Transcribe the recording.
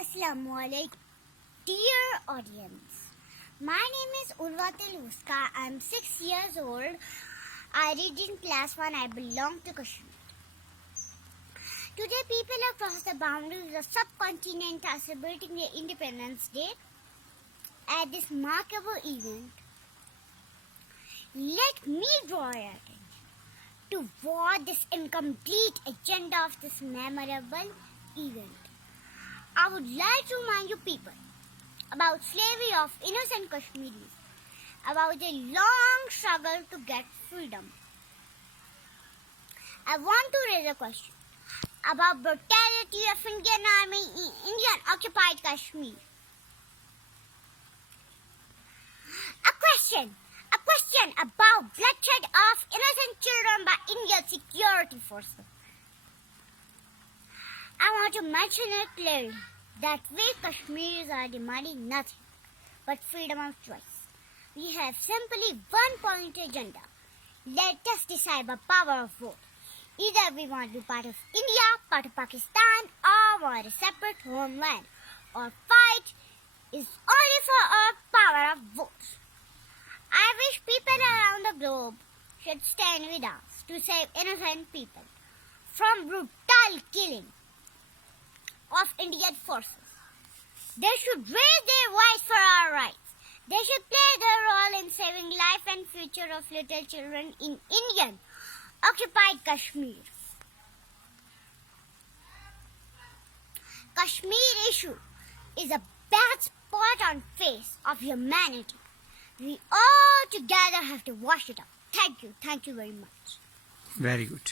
Assalamualaikum, dear audience. My name is Urvatil Uska. I'm 6 years old. I read in class 1. I belong to Kashmir. Today, people across the boundaries of the subcontinent are celebrating their Independence Day. At this remarkable event, let me draw your attention to what this incomplete agenda of this memorable event. I would like to remind you people about slavery of innocent Kashmiris, about their long struggle to get freedom. I want to raise a question about brutality of Indian Army in Indian occupied Kashmir. A question about bloodshed of innocent children by Indian security forces. I want to mention it clearly that we Kashmiris are demanding nothing but freedom of choice. We have simply one point agenda. Let us decide by power of vote. Either we want to be part of India, part of Pakistan, or want a separate homeland. Our fight is only for our power of vote. I wish people around the globe should stand with us to save innocent people from brutal killing of Indian forces. They should raise their voice for our rights. They should play their role in saving life and future of little children in Indian occupied Kashmir. Kashmir issue is a bad spot on face of humanity. We all together have to wash it up. Thank you very much. Very good.